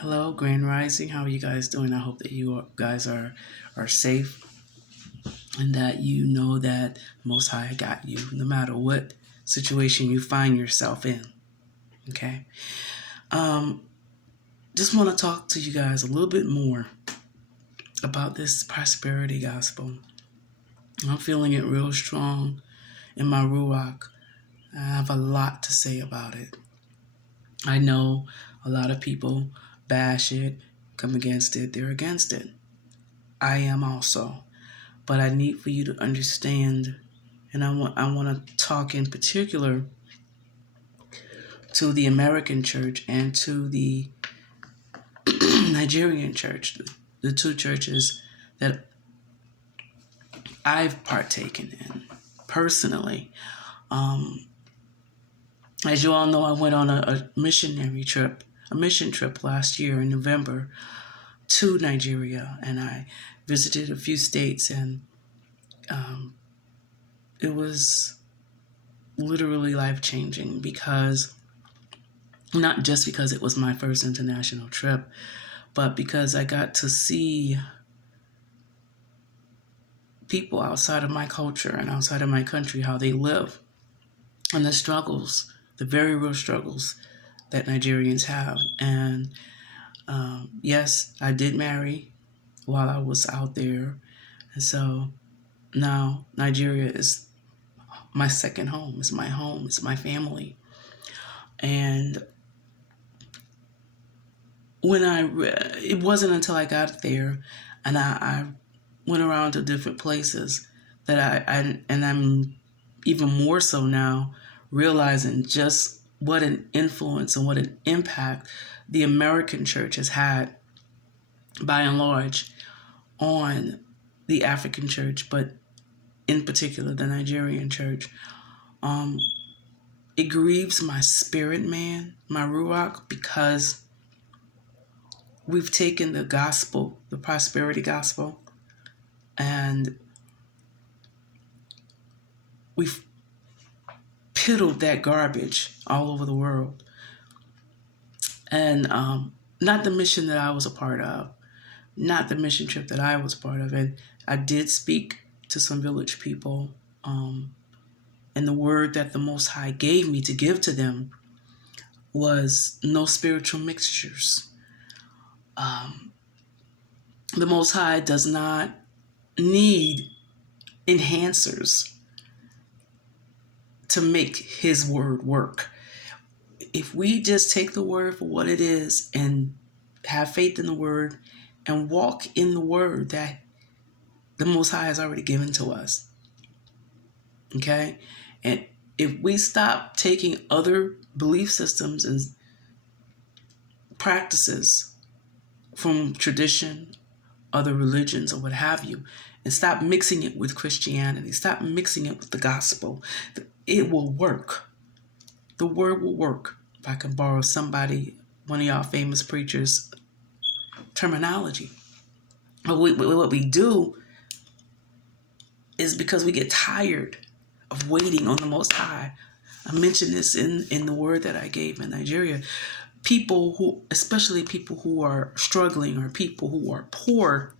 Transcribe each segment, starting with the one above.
Hello, Grand Rising. How are you guys doing? I hope that guys are safe and that you know that Most High got you no matter what situation you find yourself in. Okay. Um, just want to talk to you guys a little bit more about this prosperity gospel. I'm feeling it real strong in my ruach. I have a lot to say about it. I know a lot of people bash it, come against it, they're against it. I am also. But I need for you to understand, and I want to talk in particular to the American church and to the Nigerian church, the two churches that I've partaken in personally. As you all know, I went on a mission trip last year in November to Nigeria, and I visited a few states, and it was literally life-changing because not just because it was my first international trip, but because I got to see people outside of my culture and outside of my country, how they live, and the struggles, the very real struggles that Nigerians have. And yes, I did marry while I was out there. And so now Nigeria is my second home. It's my family. And it wasn't until I got there and I went around to different places that I'm even more so now realizing just what an influence and what an impact the American church has had by and large on the African church, but in particular the Nigerian church. It grieves my spirit, man, my ruach, because we've taken the gospel, the prosperity gospel, and we've piddled that garbage all over the world. And not the mission that I was a part of, not the mission trip that I was part of. And I did speak to some village people, and the word that the Most High gave me to give to them was no spiritual mixtures. The Most High does not need enhancers to make his word work. If we just take the word for what it is and have faith in the word and walk in the word that the Most High has already given to us, okay? And if we stop taking other belief systems and practices from tradition, other religions, or what have you, and stop mixing it with Christianity, stop mixing it with the gospel, it will work. The word will work. If I can borrow one of y'all famous preachers' terminology. But what we do is because we get tired of waiting on the Most High. I mentioned this in the word that I gave in Nigeria. Especially people who are struggling or people who are poor,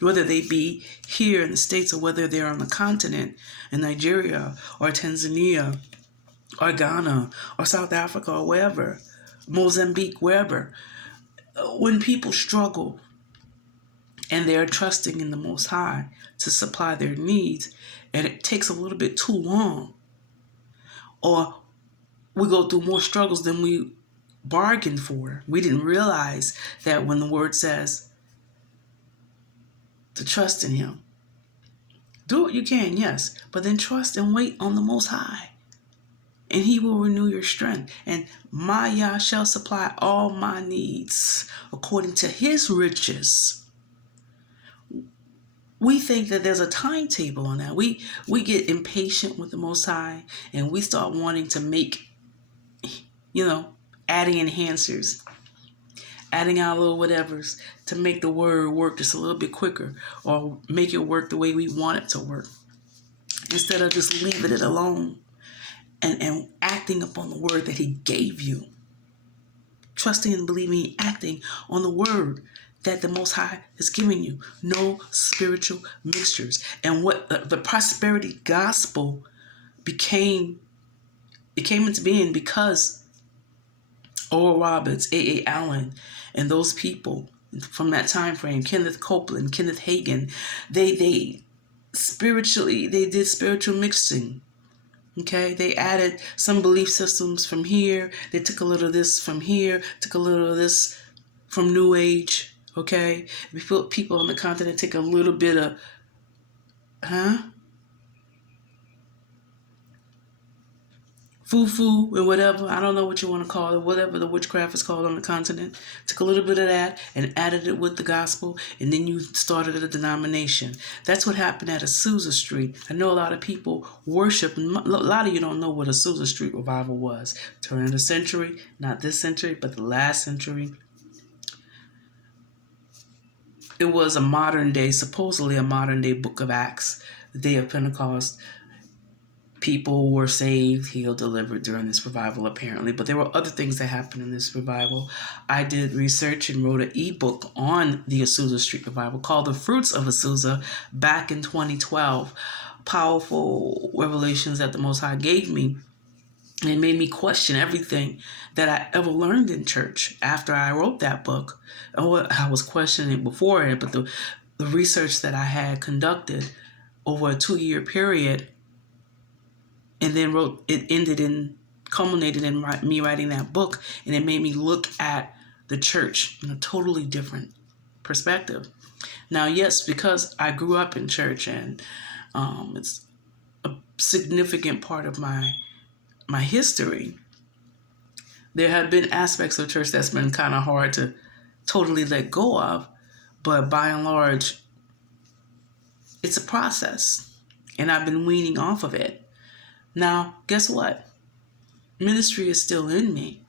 whether they be here in the States or whether they're on the continent in Nigeria or Tanzania or Ghana or South Africa or wherever, Mozambique, wherever. When people struggle and they're trusting in the Most High to supply their needs, and it takes a little bit too long, or we go through more struggles than we bargained for. We didn't realize that when the word says to trust in him, do what you can, yes, but then trust and wait on the Most High, and he will renew your strength. And my Yah shall supply all my needs according to his riches. We think that there's a timetable on that. We get impatient with the Most High, and we start wanting to make, adding enhancers, adding our little whatevers to make the word work just a little bit quicker, or make it work the way we want it to work, instead of just leaving it alone and acting upon the word that he gave you. trusting and believing, acting on the word that the Most High is giving you. No spiritual mixtures. And what the prosperity gospel came into being because Oral Roberts, A. Allen, and those people from that time frame, Kenneth Copeland, Kenneth Hagin, they did spiritual mixing. Okay, they added some belief systems from here. They took a little of this from here, took a little of this from New Age. Okay, people on the continent take a little bit of, foo-foo or whatever. I don't know what you want to call it, whatever the witchcraft is called on the continent. Took a little bit of that and added it with the gospel, and then you started a denomination. That's what happened at Azusa Street. I know a lot of people worship, and a lot of you don't know what Azusa Street revival was. Turn of the century, not this century, but the last century. It was supposedly a modern day book of Acts, the day of Pentecost. People were saved, healed, delivered during this revival, apparently. But there were other things that happened in this revival. I did research and wrote an ebook on the Azusa Street revival called The Fruits of Azusa back in 2012. Powerful revelations that the Most High gave me. And it made me question everything that I ever learned in church after I wrote that book. I was questioning it before it, but the research that I had conducted over a 2-year period, and then culminated in me writing that book, and it made me look at the church in a totally different perspective. Now, yes, because I grew up in church, and it's a significant part of my history, there have been aspects of church that's been kind of hard to totally let go of, but by and large, it's a process, and I've been weaning off of it. Now, guess what? Ministry is still in me,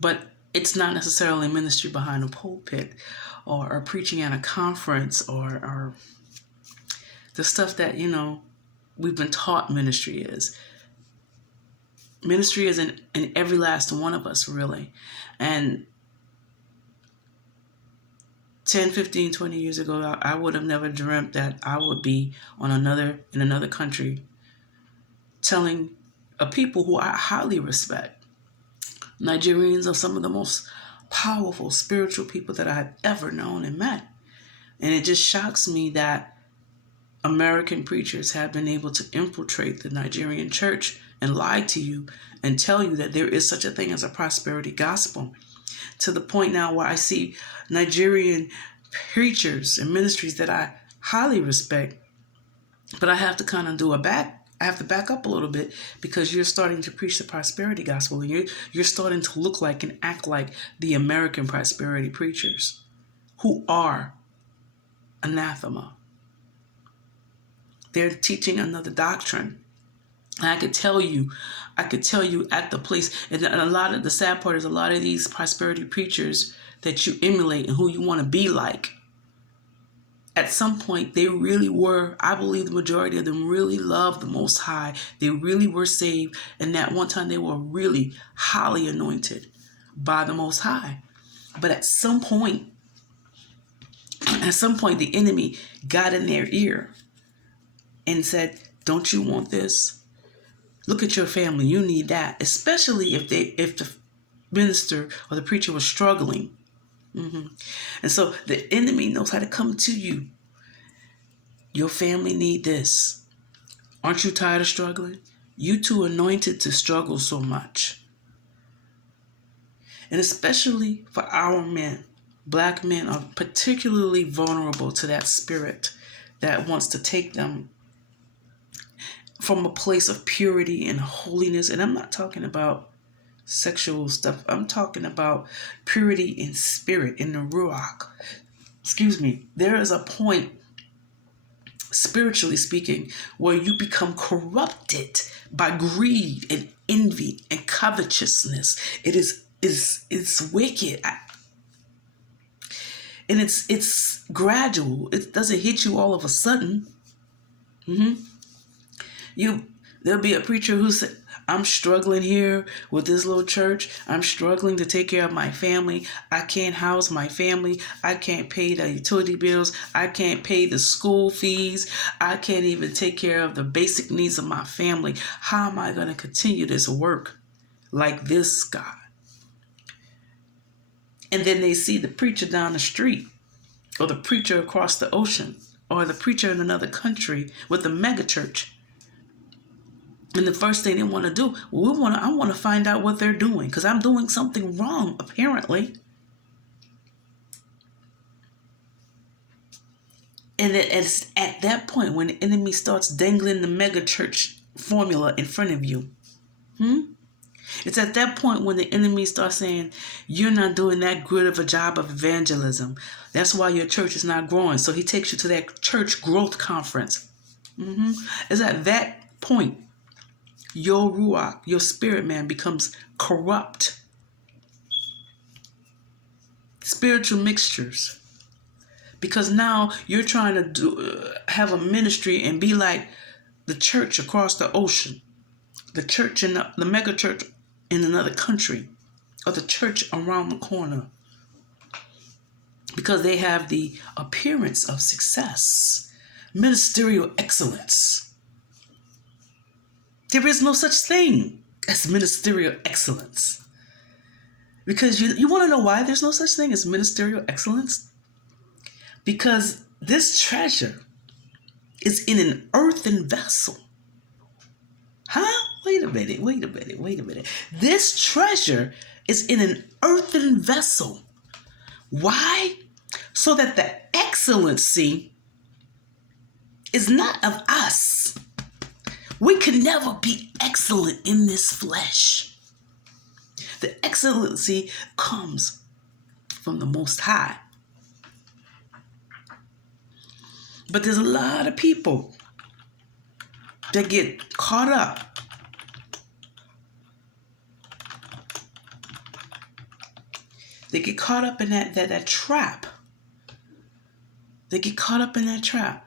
but it's not necessarily ministry behind a pulpit or preaching at a conference or the stuff that, we've been taught ministry is. Ministry is in every last one of us, really. And 10, 15, 20 years ago, I would have never dreamt that I would be in another country telling a people who I highly respect. Nigerians are some of the most powerful spiritual people that I have ever known and met. And it just shocks me that American preachers have been able to infiltrate the Nigerian church and lie to you and tell you that there is such a thing as a prosperity gospel, to the point now where I see Nigerian preachers and ministries that I highly respect, but I have to kind of I have to back up a little bit, because you're starting to preach the prosperity gospel, and you're starting to look like and act like the American prosperity preachers, who are anathema. They're teaching another doctrine. And I could tell you at the place, and the sad part is a lot of these prosperity preachers that you emulate and who you want to be like, at some point they really were, I believe the majority of them really loved the Most High. They really were saved, and that one time they were really highly anointed by the Most High. But at some point the enemy got in their ear and said, don't you want this? Look at your family. You need that. Especially if the minister or the preacher was struggling. And so the enemy knows how to come to you. Your family need this. Aren't you tired of struggling? You too anointed to struggle so much. And especially for our men, Black men are particularly vulnerable to that spirit that wants to take them from a place of purity and holiness. And I'm not talking about sexual stuff. I'm talking about purity in spirit, in the Ruach. There is a point, spiritually speaking, where you become corrupted by greed and envy and covetousness. It's wicked. And it's gradual. It doesn't hit you all of a sudden. There'll be a preacher who said, I'm struggling here with this little church. I'm struggling to take care of my family. I can't house my family. I can't pay the utility bills. I can't pay the school fees. I can't even take care of the basic needs of my family. How am I going to continue this work like this, God? And then they see the preacher down the street, or the preacher across the ocean, or the preacher in another country with a mega church. And the first thing they want to do, I want to find out what they're doing, because I'm doing something wrong, apparently. And it's at that point when the enemy starts dangling the mega church formula in front of you. It's at that point when the enemy starts saying, you're not doing that good of a job of evangelism. That's why your church is not growing. So he takes you to that church growth conference. It's at that point your ruach, your spirit man, becomes corrupt. Spiritual mixtures. Because now you're trying to have a ministry and be like the church across the ocean, the church in the mega church in another country, or the church around the corner. Because they have the appearance of success, ministerial excellence. There is no such thing as ministerial excellence. Because you want to know why there's no such thing as ministerial excellence? Because this treasure is in an earthen vessel. Huh? Wait a minute. This treasure is in an earthen vessel. Why? So that the excellency is not of us. We can never be excellent in this flesh. The excellency comes from the Most High. But there's a lot of people that get caught up They get caught up in that trap. They get caught up in that trap.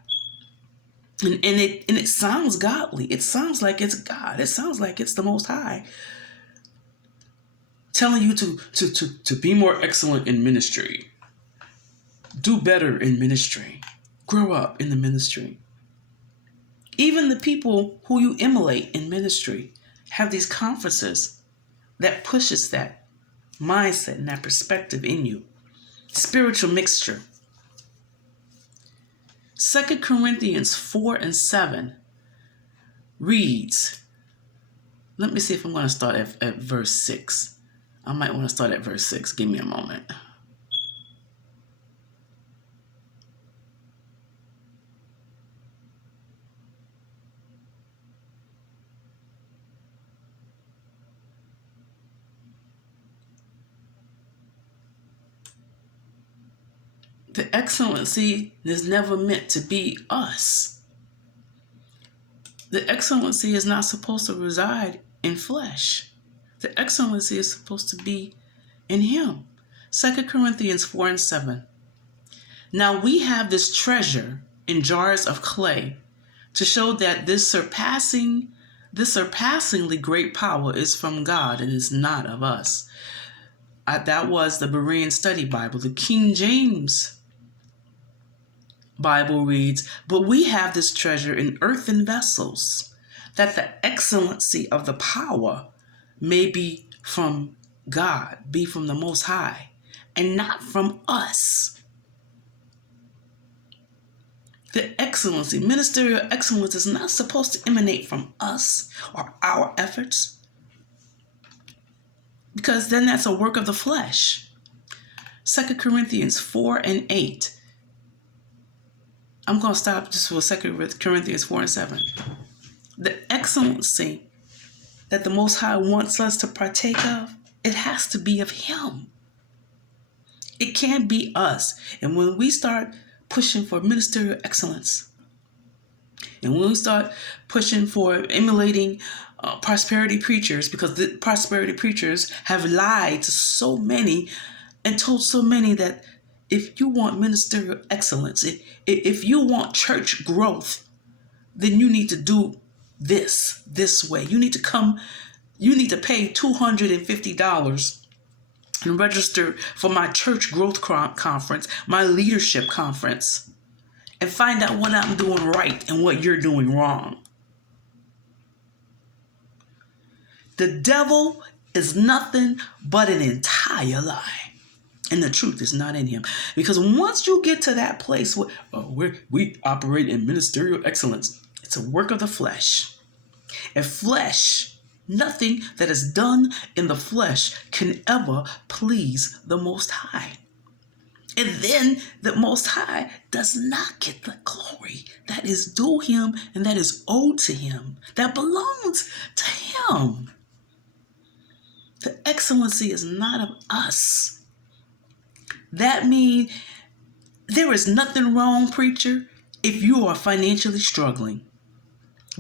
And it sounds godly. It sounds like it's God. It sounds like it's the Most High telling you to be more excellent in ministry. Do better in ministry. Grow up in the ministry. Even the people who you emulate in ministry have these conferences that pushes that mindset and that perspective in you. Spiritual mixture. 2 Corinthians 4 and 7 reads, let me see if I'm going to start at verse 6. I might want to start at verse 6. Give me a moment. The excellency is never meant to be us. The excellency is not supposed to reside in flesh. The excellency is supposed to be in Him. 2 Corinthians 4 and 7. Now we have this treasure in jars of clay to show that this surpassingly great power is from God and is not of us. That was the Berean Study Bible. The King James Bible reads, but we have this treasure in earthen vessels, that the excellency of the power may be from God, be from the Most High, and not from us. The excellency, ministerial excellence, is not supposed to emanate from us or our efforts, because then that's a work of the flesh. 2 Corinthians 4 and 8. I'm going to stop just for 2 Corinthians 4 and 7. The excellency that the Most High wants us to partake of, it has to be of Him. It can't be us. And when we start pushing for ministerial excellence, and when we start pushing for emulating prosperity preachers, because the prosperity preachers have lied to so many and told so many that if you want ministerial excellence, if you want church growth, then you need to do this way. You need to come You need to pay $250 and register for my church growth conference, my leadership conference, and find out what I'm doing right and what you're doing wrong. The devil is nothing but an entire lie. And the truth is not in him. Because once you get to that place where we operate in ministerial excellence, it's a work of the flesh. And flesh, nothing that is done in the flesh can ever please the Most High. And then the Most High does not get the glory that is due him and that is owed to him, that belongs to him. The excellency is not of us. That means there is nothing wrong, preacher, if you are financially struggling.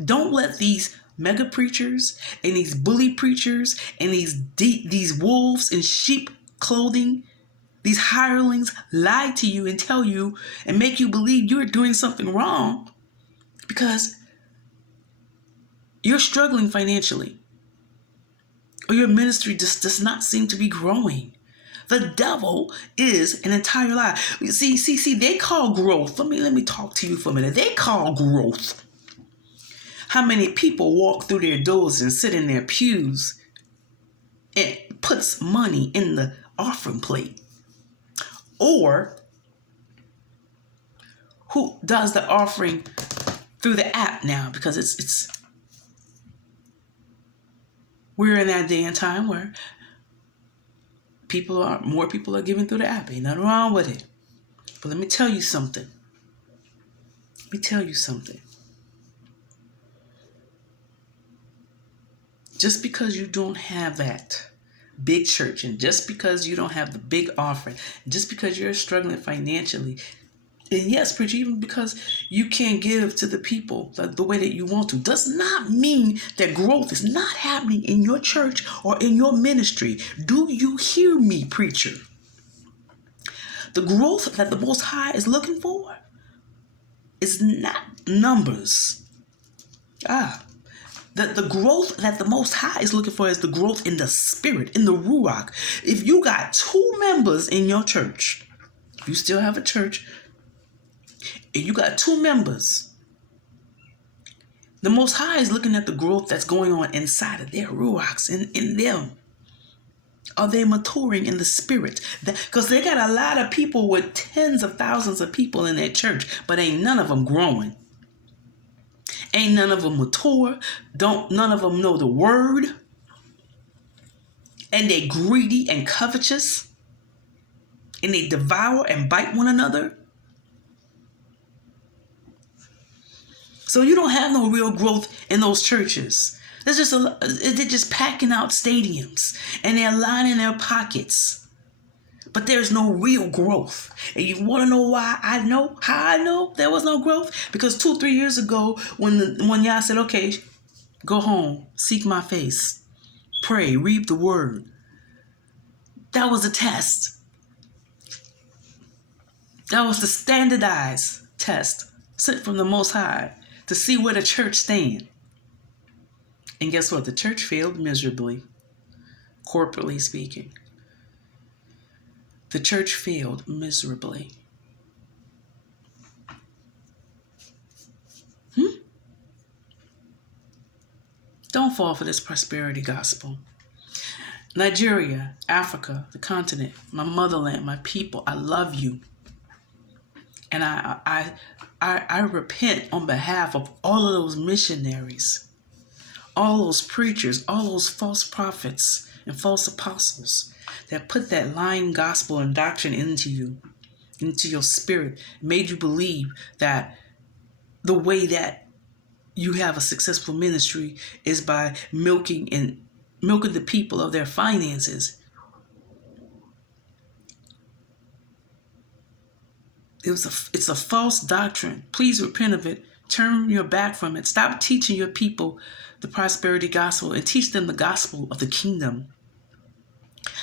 Don't let these mega preachers and these bully preachers and these wolves in sheep clothing, these hirelings lie to you and tell you and make you believe you're doing something wrong because you're struggling financially or your ministry just does not seem to be growing. The devil is an entire lie. See, they call growth. Let me talk to you for a minute. They call growth how many people walk through their doors and sit in their pews and puts money in the offering plate. Or who does the offering through the app now, because it's we're in that day and time where more people are giving through the app. Ain't nothing wrong with it. But let me tell you something. Just because you don't have that big church, and just because you don't have the big offering, just because you're struggling financially, and yes, preacher, even because you can't give to the people the way that you want to, does not mean that growth is not happening in your church or in your ministry. Do you hear me, preacher? The growth that the Most High is looking for is not numbers. The growth that the Most High is looking for is the growth in the spirit, in the ruach. If you got 2 members in your church, if you still have a church, and you got 2 members, the Most High is looking at the growth that's going on inside of their ruachs, in them. Are they maturing in the spirit? Because they got a lot of people with tens of thousands of people in their church, but ain't none of them growing. Ain't none of them mature. None of them know the word. And they greedy and covetous. And they devour and bite one another. So you don't have no real growth in those churches. They're just packing out stadiums. And they're lining their pockets. But there's no real growth. And you want to know how I know there was no growth? Because 2-3 years ago, when y'all said, okay, go home, seek my face, pray, read the word. That was a test. That was the standardized test sent from the Most High to see where the church stand. And guess what? The church failed miserably, corporately speaking. The church failed miserably. Don't fall for this prosperity gospel. Nigeria, Africa, the continent, my motherland, my people, I love you. And I repent on behalf of all of those missionaries, all those preachers, all those false prophets and false apostles that put that lying gospel and doctrine into you, into your spirit, made you believe that the way that you have a successful ministry is by milking the people of their finances. It's a false doctrine. Please repent of it. Turn your back from it. Stop teaching your people the prosperity gospel and teach them the gospel of the kingdom.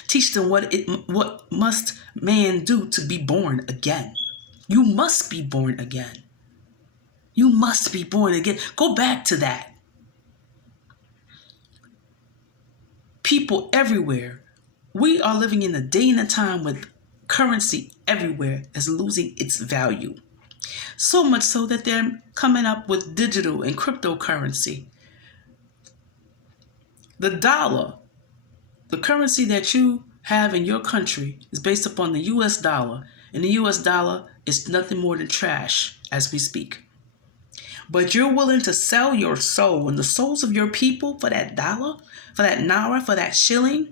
Teach them what must man do to be born again. You must be born again. You must be born again. Go back to that. people everywhere. We are living in a day and a time with currency everywhere is losing its value. So much so that they're coming up with digital and cryptocurrency. The dollar, the currency that you have in your country, is based upon the US dollar, and the US dollar is nothing more than trash as we speak. But you're willing to sell your soul and the souls of your people for that dollar, for that naira, for that shilling?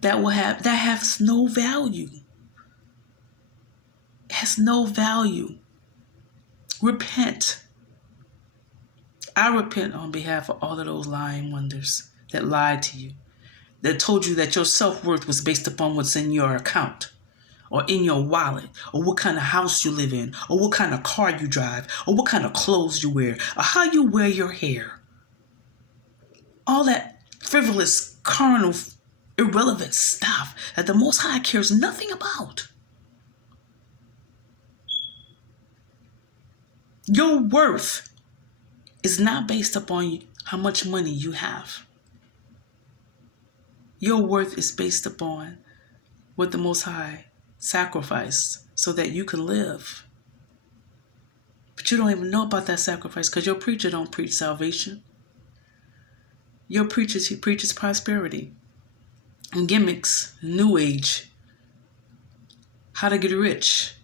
That has no value. It has no value. Repent. I repent on behalf of all of those lying wonders that lied to you, that told you that your self-worth was based upon what's in your account, or in your wallet, or what kind of house you live in, or what kind of car you drive, or what kind of clothes you wear, or how you wear your hair. All that frivolous, carnal, irrelevant stuff that the Most High cares nothing about. Your worth is not based upon how much money you have. Your worth is based upon what the Most High sacrificed so that you can live. But you don't even know about that sacrifice because your preacher don't preach salvation. Your preacher, he preaches prosperity and gimmicks, new age, how to get rich,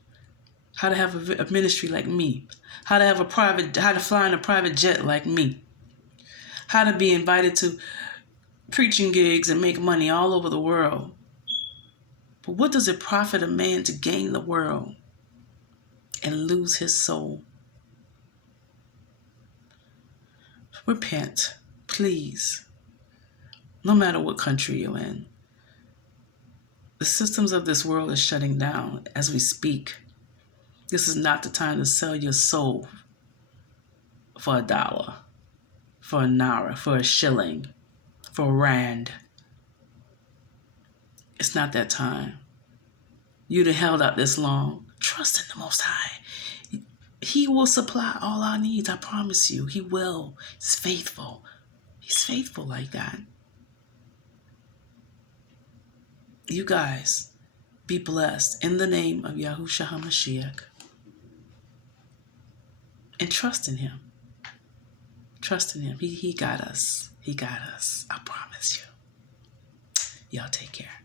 how to have a ministry like me, how to fly in a private jet like me, how to be invited to preaching gigs and make money all over the world. But what does it profit a man to gain the world and lose his soul? Repent, please. No matter what country you're in. The systems of this world are shutting down as we speak. This is not the time to sell your soul for $1, for a naira, for a shilling, for a rand. It's not that time. You'd have held out this long. Trust in the Most High. He will supply all our needs, I promise you. He will. He's faithful. He's faithful like that. You guys, be blessed in the name of Yahushua HaMashiach. And trust in him. Trust in him. He got us. He got us. I promise you. Y'all take care.